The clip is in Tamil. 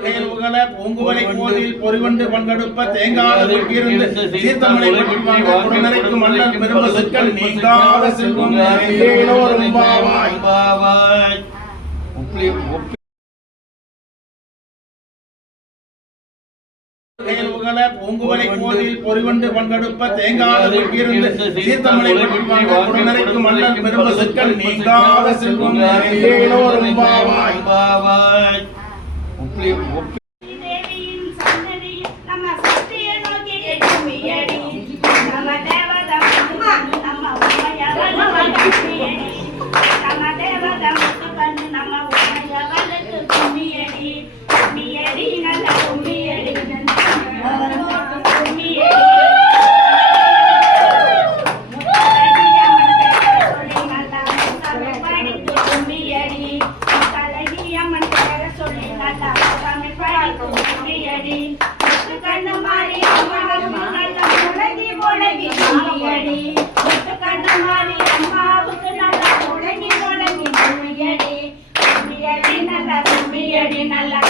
நிகழ்வுகளை பூங்குவலை போதில் பொறிவண்டு பங்கெடுப்ப தேங்காத இருந்து சீர்த்தமலை பற்றிவாங்க குடிநரைக்கும் மன்னன் பெரும சொற்கள் நீங்காத செல்வம் நிறைந்தேனோரும் பாவாய் பாவாய் பூங்குவலை போதில் பொறிவண்டு பங்கெடுப்ப தேங்காத இருந்து சீர்த்தமலை பற்றிவாங்க குடிநரைக்கும் மன்னன் பெரும சொற்கள் நீங்காத செல்வம் நிறைந்தேனோரும் பாவாய் பாவாய் укреплением la